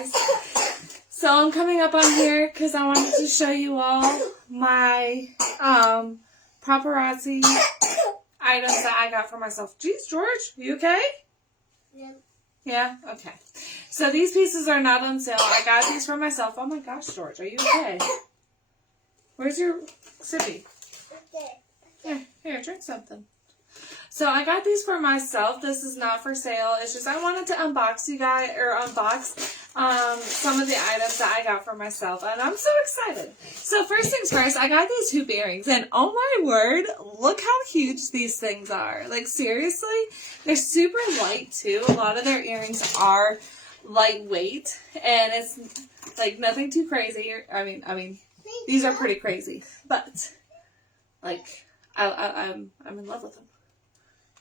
guys. So I'm coming up on here because I wanted to show you all my paparazzi items that I got for myself. Jeez, George, you okay? Yeah. Yeah? Okay. So these pieces are not on sale. I got these for myself. Oh my gosh, George, are you okay? Where's your sippy? Okay. Here, drink something. So I got these for myself. This is not for sale. It's just I wanted to unbox some of the items that I got for myself, and I'm so excited. So first things first, I got these hoop earrings, and oh my word, look how huge these things are. Like seriously, they're super light too. A lot of their earrings are lightweight, and it's like nothing too crazy. I mean, these are pretty crazy, but like I'm in love with them.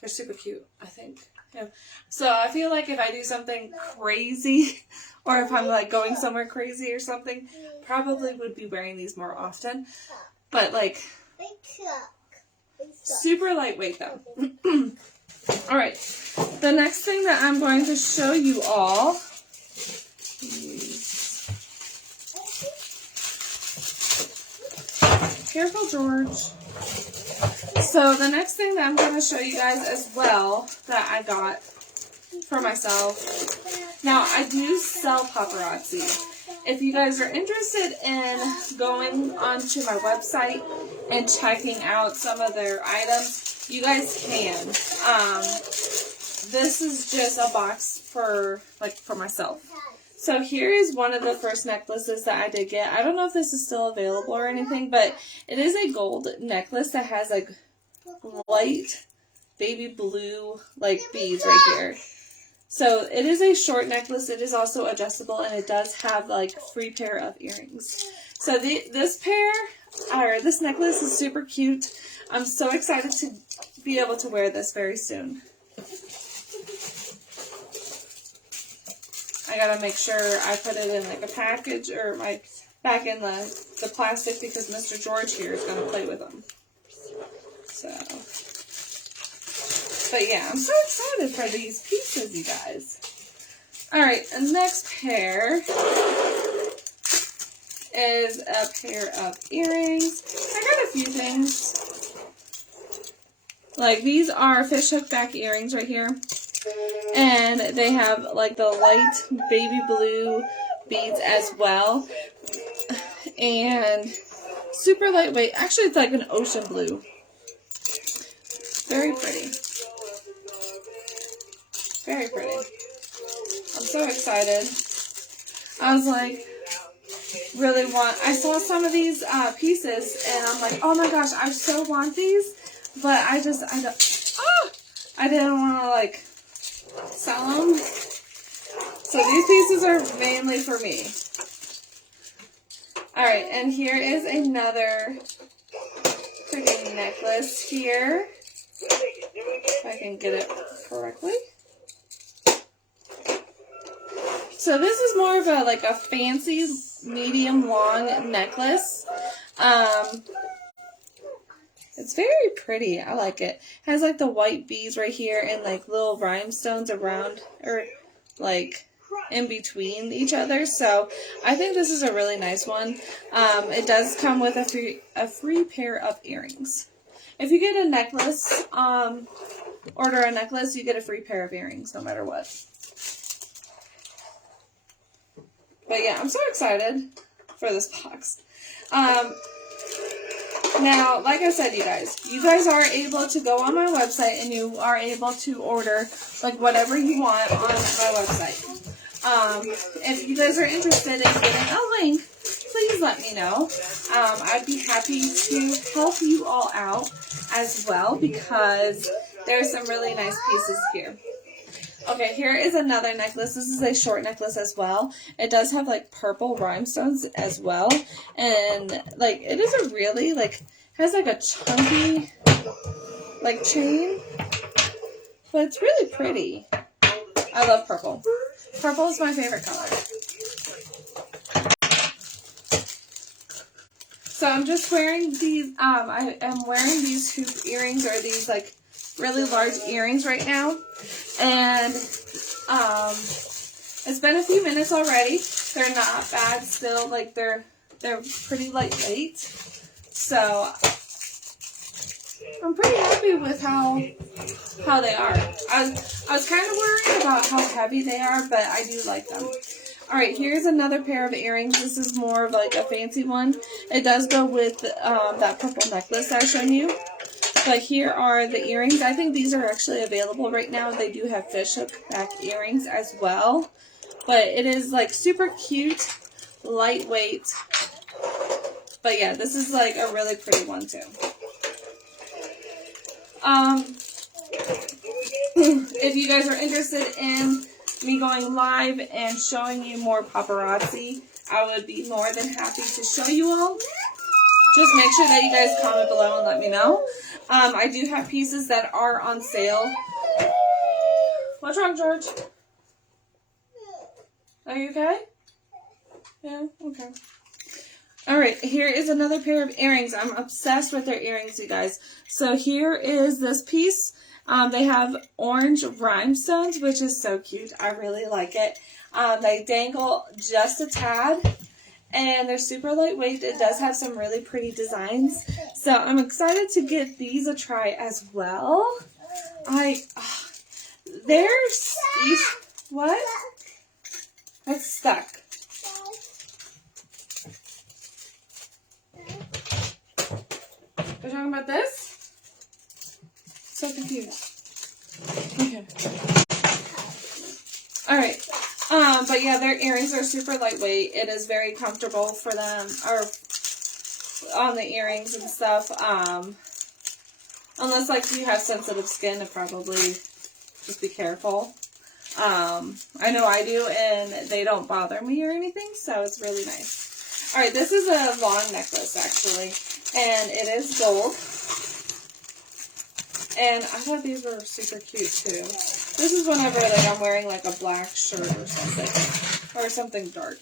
They're super cute, I think. Yeah. So I feel like if I do something crazy, or if I'm like going somewhere crazy or something, probably would be wearing these more often. But like, super lightweight though. Alright, the next thing that I'm going to show you all. Careful, George. So the next thing that I'm going to show you guys as well that I got for myself. Now, I do sell paparazzi. If you guys are interested in going onto my website and checking out some of their items, you guys can. This is just a box for myself. So here is one of the first necklaces that I did get. I don't know if this is still available or anything, but it is a gold necklace that has like light baby blue like beads right here. So it is a short necklace. It is also adjustable, and it does have like a free pair of earrings. So this necklace is super cute. I'm so excited to be able to wear this very soon. I gotta make sure I put it in like a package or back in the plastic because Mr. George here is gonna play with them. So, but yeah, I'm so excited for these pieces, you guys. Alright, the next pair is a pair of earrings. I got a few things. Like these are fishhook back earrings right here. And they have like the light baby blue beads as well. And super lightweight. Actually, it's like an ocean blue. Very pretty. Very pretty. I'm so excited. I was like, I saw some of these pieces and I'm like, oh my gosh, I so want these. But I didn't want to like sell them. So these pieces are mainly for me. Alright, and here is another pretty necklace here. If I can get it correctly. So this is more of a fancy medium long necklace. It's very pretty. I like it. It has like the white beads right here and like little rhinestones around or like in between each other. So I think this is a really nice one. It does come with a free pair of earrings. If you get a necklace, order a necklace, you get a free pair of earrings no matter what. But yeah, I'm so excited for this box. Now, like I said, you guys are able to go on my website and you are able to order like whatever you want on my website. If you guys are interested in getting a link, please let me know. I'd be happy to help you all out as well because there's some really nice pieces here. Okay, here is another necklace. This is a short necklace as well. It does have like purple rhinestones as well. And like it is a really has like a chunky like chain. But it's really pretty. I love purple. Purple is my favorite color. So I'm just wearing these, I am wearing these hoop earrings or these like really large earrings right now. And it's it's been a few minutes already. They're not bad still. Like, they're pretty lightweight. So, I'm pretty happy with how they are. I was kind of worried about how heavy they are, but I do like them. Alright, here's another pair of earrings. This is more of like a fancy one. It does go with that purple necklace I was showing you. But here are the earrings. I think these are actually available right now. They do have fishhook back earrings as well. But it is like super cute, lightweight. But yeah, this is like a really pretty one too. If you guys are interested in me going live and showing you more paparazzi, I would be more than happy to show you all. Just make sure that you guys comment below and let me know. I do have pieces that are on sale. What's wrong, George? Are you okay? Yeah? Okay. Alright, here is another pair of earrings. I'm obsessed with their earrings, you guys. So here is this piece. They have orange rhinestones, which is so cute. I really like it. They dangle just a tad. And they're super lightweight. It does have some really pretty designs. So I'm excited to give these a try as well. There's, what? It's stuck. We're talking about this? So confused. Okay. Alright. But yeah, their earrings are super lightweight. It is very comfortable for them, or on the earrings and stuff. Unless like you have sensitive skin, probably just be careful. I know I do, and they don't bother me or anything, so it's really nice. Alright, this is a long necklace actually, and it is gold. And I thought these were super cute too. This is whenever like I'm wearing like a black shirt or something dark.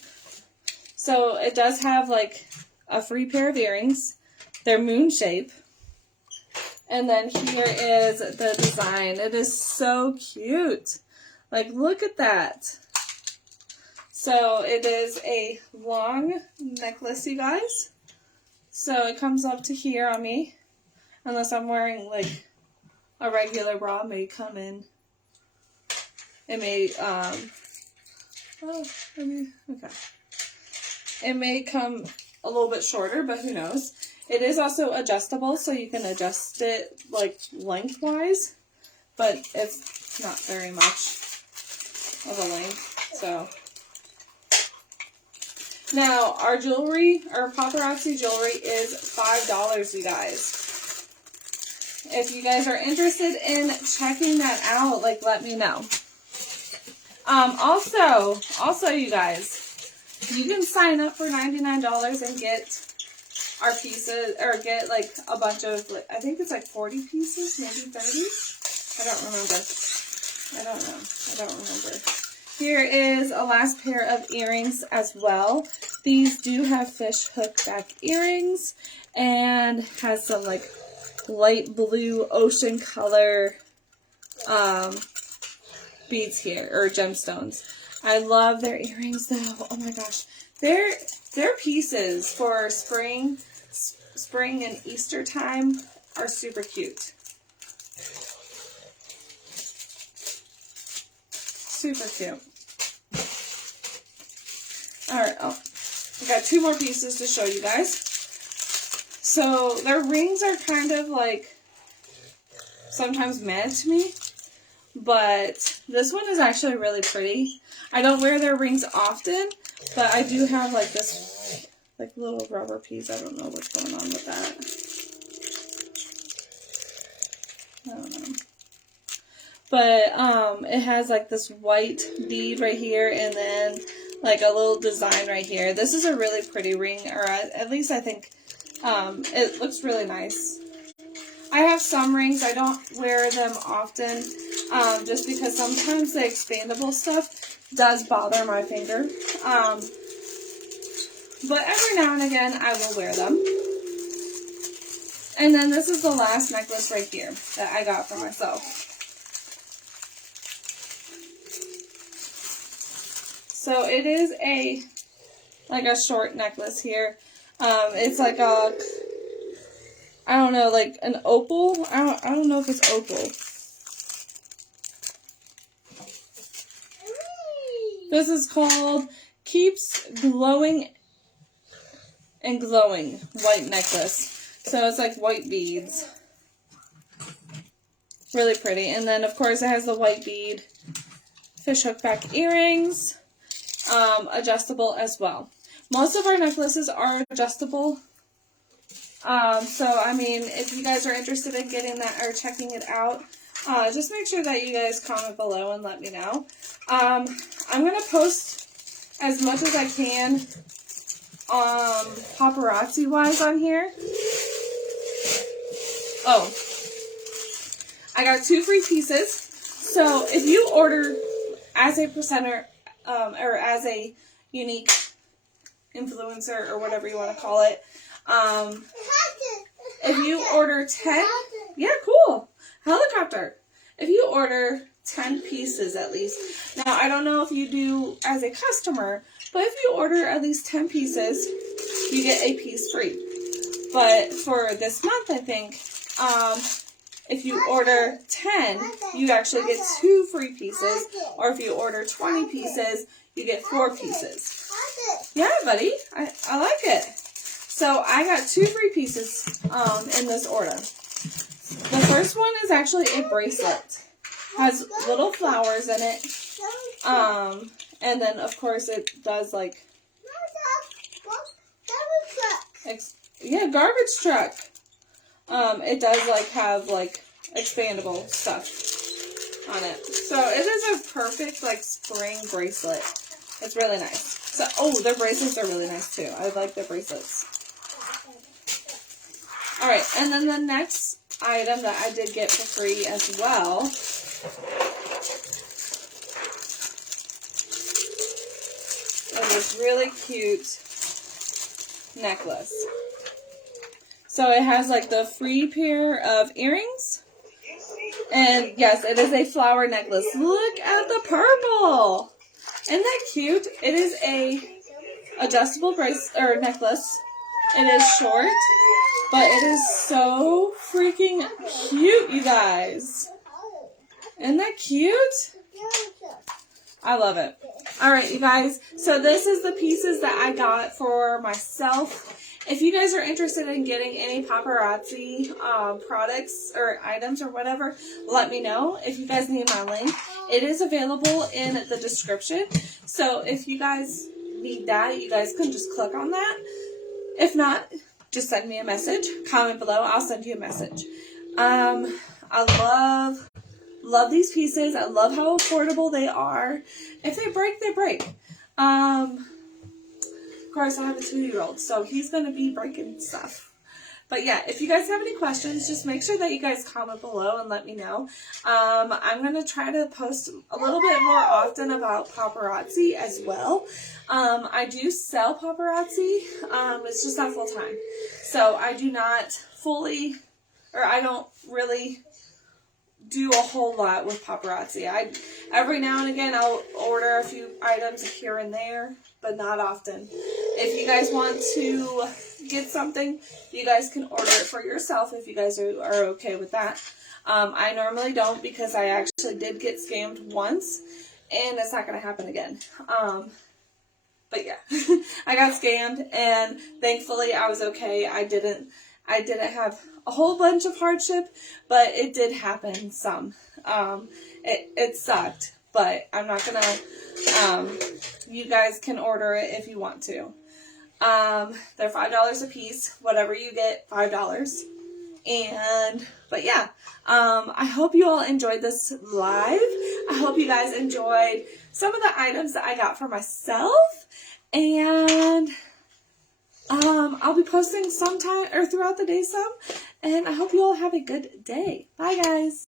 So it does have like a free pair of earrings. They're moon shape. And then here is the design. It is so cute. Like, look at that. So it is a long necklace, you guys. So it comes up to here on me. Unless I'm wearing like a regular bra, it may come in. It may, okay. It may come a little bit shorter, but who knows. It is also adjustable, so you can adjust it, like, lengthwise. But it's not very much of a length, so. Now, our jewelry, our paparazzi jewelry is $5, you guys. If you guys are interested in checking that out, like, let me know. Also, you guys, you can sign up for $99 and get our pieces, or get like a bunch of, I think it's like 40 pieces, maybe 30. I don't remember. Here is a last pair of earrings as well. These do have fish hook back earrings and has some like light blue ocean color beads here, or gemstones. I love their earrings though. Oh my gosh. Their pieces for spring and Easter time are super cute. Super cute. Alright, I got two more pieces to show you guys. So their rings are kind of like sometimes mad to me. But this one is actually really pretty. I don't wear their rings often, but I do have like this like little rubber piece. I don't know what's going on with that. I don't know. But it has like this white bead right here and then like a little design right here. This is a really pretty ring, or at least I think it looks really nice. I have some rings. I don't wear them often just because sometimes the expandable stuff does bother my finger. But every now and again, I will wear them. And then this is the last necklace right here that I got for myself. So it is like a short necklace here. It's like a, I don't know, like an opal. I don't know if it's opal. This is called Keeps Glowing and Glowing white necklace. So it's like white beads. Really pretty. And then of course it has the white bead fish hook back earrings. Adjustable as well. Most of our necklaces are adjustable. So I mean, if you guys are interested in getting that or checking it out, just make sure that you guys comment below and let me know. I'm going to post as much as I can paparazzi wise on here. Oh, I got 2 free pieces. So if you order as a presenter or as a unique influencer or whatever you want to call it, if you order 10, yeah, cool, helicopter. If you order 10 pieces at least. Now, I don't know if you do as a customer, but if you order at least 10 pieces, you get a piece free. But for this month, I think, if you order 10, you actually get 2 free pieces. Or if you order 20 pieces, you get 4 pieces. Yeah, buddy, I like it. So I got 2 free pieces in this order. The first one is actually a bracelet. Has little flowers in it. And then of course it does like yeah, garbage truck. It does like have like expandable stuff on it. So it is a perfect like spring bracelet. It's really nice. So oh, their bracelets are really nice too. I like their bracelets. Alright, and then the next item that I did get for free as well is this really cute necklace. So it has like the free pair of earrings. And yes, it is a flower necklace. Look at the purple. Isn't that cute? It is a adjustable necklace. It is short, but it is so freaking cute, you guys. Isn't that cute? I love it. Alright, you guys. So this is the pieces that I got for myself. If you guys are interested in getting any paparazzi products or items or whatever, let me know. If you guys need my link, it is available in the description. So if you guys need that, you guys can just click on that. If not, just send me a message. Comment below. I'll send you a message. I love these pieces. I love how affordable they are. If they break, they break. Of course, I have a 2-year-old, so he's going to be breaking stuff. But yeah, if you guys have any questions, just make sure that you guys comment below and let me know. I'm going to try to post a little bit more often about paparazzi as well. I do sell paparazzi. It's just not full time. So I do not fully, or I don't really do a whole lot with paparazzi. Every now and again I'll order a few items here and there, but not often. If you guys want to get something, you guys can order it for yourself if you guys are okay with that. I normally don't because I actually did get scammed once and it's not going to happen again. But yeah, I got scammed and thankfully I was okay. I didn't have a whole bunch of hardship, but it did happen some. It sucked, but I'm not gonna, you guys can order it if you want to. They're $5 a piece, whatever you get, $5. But yeah, I hope you all enjoyed this live. I hope you guys enjoyed some of the items that I got for myself, and I'll be posting sometime or throughout the day some, and I hope you all have a good day. Bye guys.